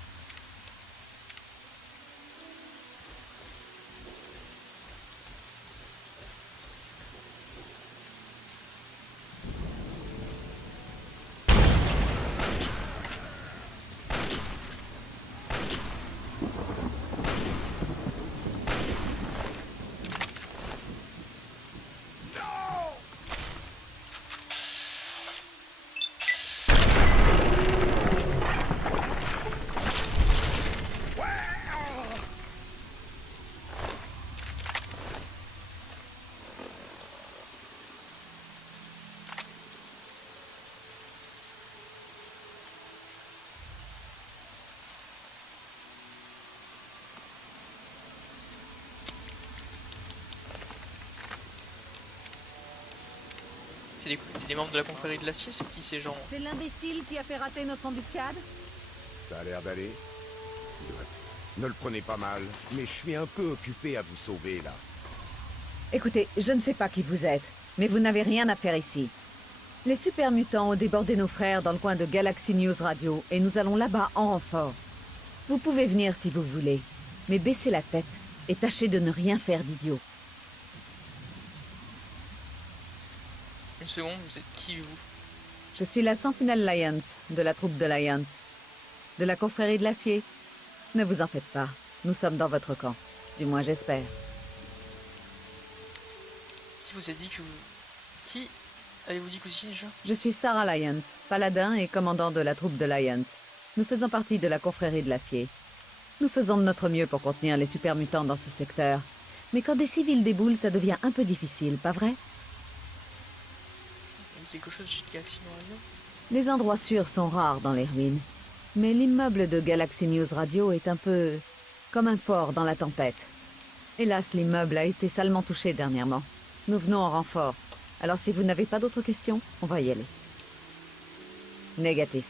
C'est les membres de la confrérie de l'acier, c'est qui ces gens? C'est l'imbécile qui a fait rater notre embuscade? Ça a l'air d'aller. Bref, ne le prenez pas mal, mais je suis un peu occupé à vous sauver, là. Écoutez, je ne sais pas qui vous êtes, mais vous n'avez rien à faire ici. Les super mutants ont débordé nos frères dans le coin de Galaxy News Radio, et nous allons là-bas en renfort. Vous pouvez venir si vous voulez, mais baissez la tête et tâchez de ne rien faire d'idiot. Une seconde, vous êtes qui vous? Je suis la Sentinelle Lyons, de la troupe de Lyons. De la confrérie de l'acier. Ne vous en faites pas, nous sommes dans votre camp. Du moins j'espère. Qui vous a dit que vous... Qui avez-vous dit que vous étiez déjà? Je suis Sarah Lyons, paladin et commandant de la troupe de Lyons. Nous faisons partie de la confrérie de l'acier. Nous faisons de notre mieux pour contenir les super mutants dans ce secteur. Mais quand des civils déboulent, ça devient un peu difficile, pas vrai? Quelque chose chez Galaxy Radio? Les endroits sûrs sont rares dans les ruines. Mais l'immeuble de Galaxy News Radio est un peu... comme un port dans la tempête. Hélas, l'immeuble a été salement touché dernièrement. Nous venons en renfort. Alors si vous n'avez pas d'autres questions, on va y aller. Négatif.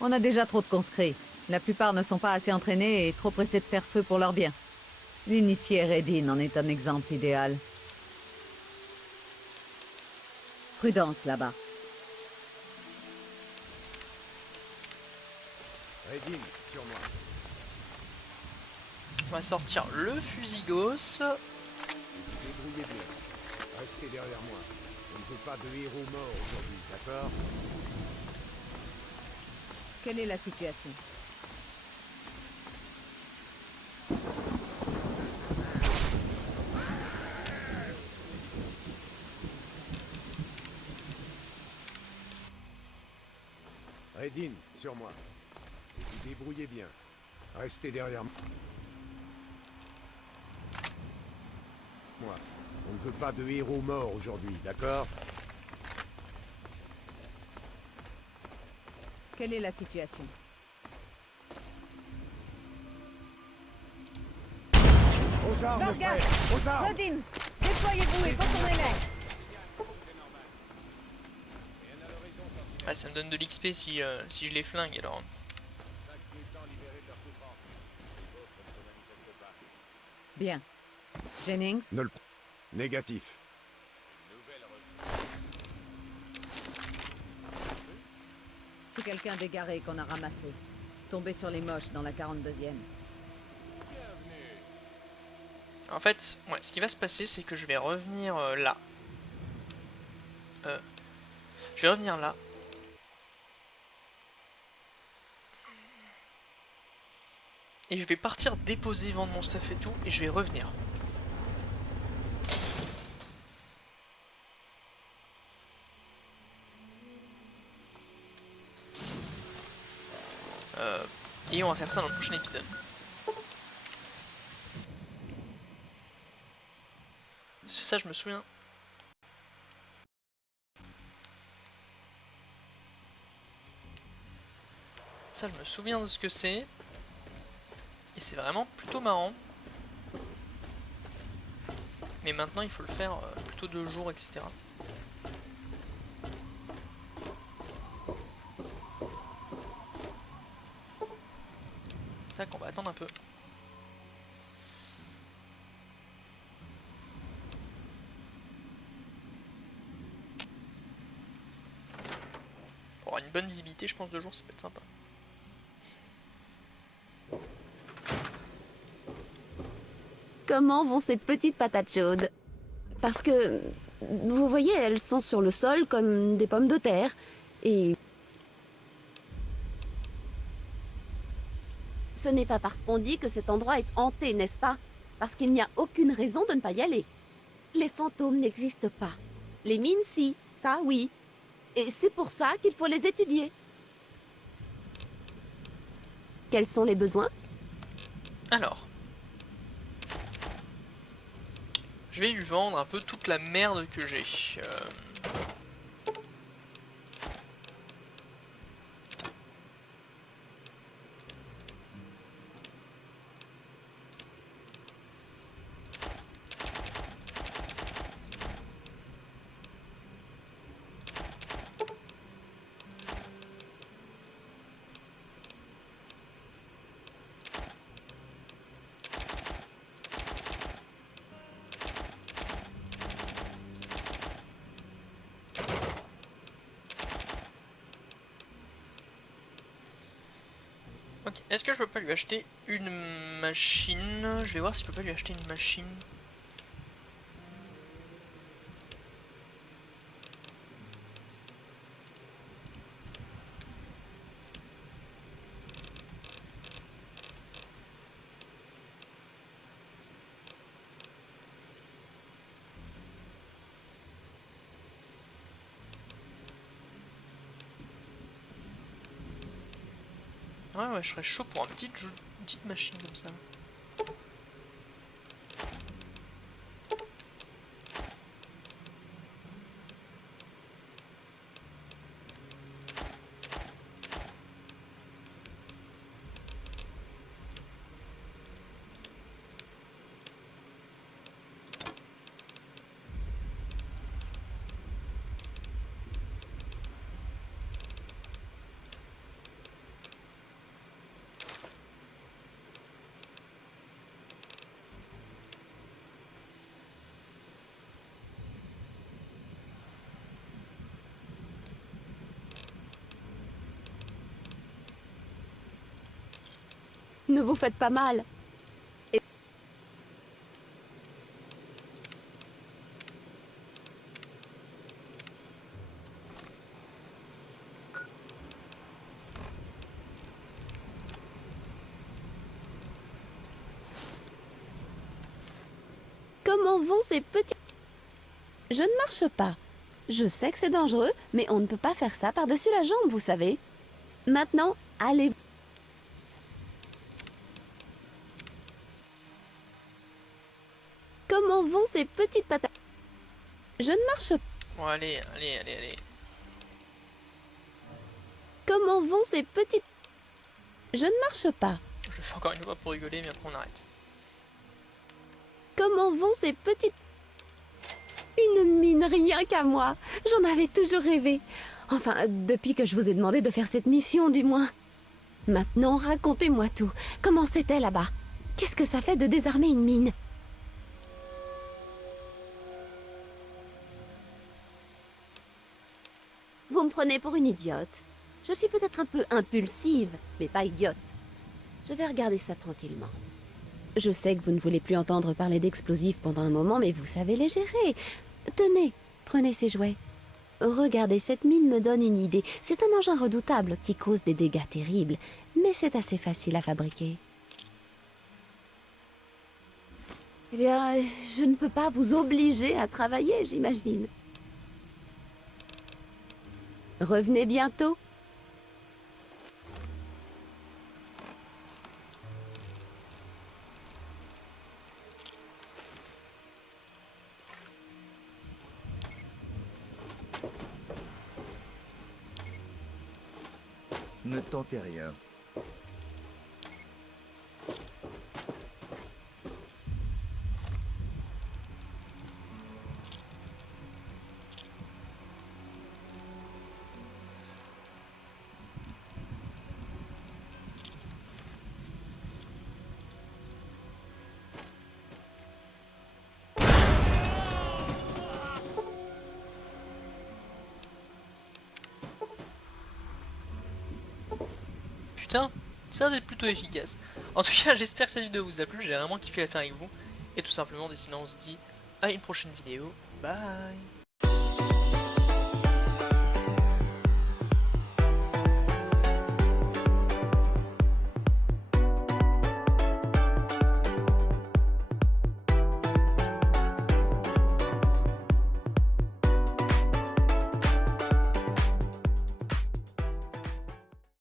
On a déjà trop de conscrits. La plupart ne sont pas assez entraînés et trop pressés de faire feu pour leur bien. L'initié Redin en est un exemple idéal. Prudence là-bas. Redin, sur moi. On va sortir le fusil gauss. Débrouillez bien. Restez derrière moi. On ne veut pas de héros morts aujourd'hui, d'accord? Quelle est la situation? Redin, sur moi. Et vous débrouillez bien. Restez derrière moi. On ne veut pas de héros morts aujourd'hui, d'accord? Quelle est la situation? Aux armes, Vargas, frère! Aux armes! Rodin, déployez-vous et retournez-les! Ah, ça me donne de l'XP si je les flingue alors. Bien. Jennings, Ne le... Négatif. c'est quelqu'un d'égaré qu'on a ramassé. Tombé sur les moches dans la 42e. En fait, ouais, ce qui va se passer, c'est que je vais revenir là. Je vais revenir là. Et je vais partir déposer, vendre mon stuff et tout, et je vais revenir. Et on va faire ça dans le prochain épisode. ça je me souviens. Ça je me souviens de ce que c'est. Et c'est vraiment plutôt marrant. Mais maintenant il faut le faire plutôt 2 jours, etc. Tac, on va attendre un peu. Pour avoir une bonne visibilité, je pense 2 jours ça peut être sympa. Comment vont ces petites patates chaudes? Parce que, vous voyez, elles sont sur le sol comme des pommes de terre. Et ce n'est pas parce qu'on dit que cet endroit est hanté, n'est-ce pas? Parce qu'il n'y a aucune raison de ne pas y aller. Les fantômes n'existent pas. Les mines, si, ça oui. Et c'est pour ça qu'il faut les étudier. Quels sont les besoins? Alors. Je vais lui vendre un peu toute la merde que j'ai. Ok, est-ce que je peux pas lui acheter une machine? Je vais voir si je peux pas lui acheter une machine. Ouais, je serais chaud pour une petite machine comme ça. Ne vous faites pas mal. Comment vont ces petits... Je ne marche pas. Je sais que c'est dangereux, mais on ne peut pas faire ça par-dessus la jambe, vous savez. Maintenant, allez. Comment vont ces petites patates? Je ne marche pas. Bon, allez. Comment vont ces petites... Je ne marche pas. Je le fais encore une fois pour rigoler, mais après on arrête. Comment vont ces petites... Une mine rien qu'à moi. J'en avais toujours rêvé. Enfin, depuis que je vous ai demandé de faire cette mission, du moins. Maintenant, racontez-moi tout. Comment c'était là-bas? Qu'est-ce que ça fait de désarmer une mine? Vous me prenez pour une idiote. Je suis peut-être un peu impulsive, mais pas idiote. Je vais regarder ça tranquillement. Je sais que vous ne voulez plus entendre parler d'explosifs pendant un moment, mais vous savez les gérer. Tenez, prenez ces jouets. Regardez, cette mine me donne une idée. C'est un engin redoutable qui cause des dégâts terribles, mais c'est assez facile à fabriquer. Eh bien, je ne peux pas vous obliger à travailler, j'imagine. Revenez bientôt. Ne tentez rien. Putain, ça a l'air d'être plutôt efficace. En tout cas, j'espère que cette vidéo vous a plu, j'ai vraiment kiffé la faire avec vous. Et tout simplement, sinon on se dit à une prochaine vidéo. Bye.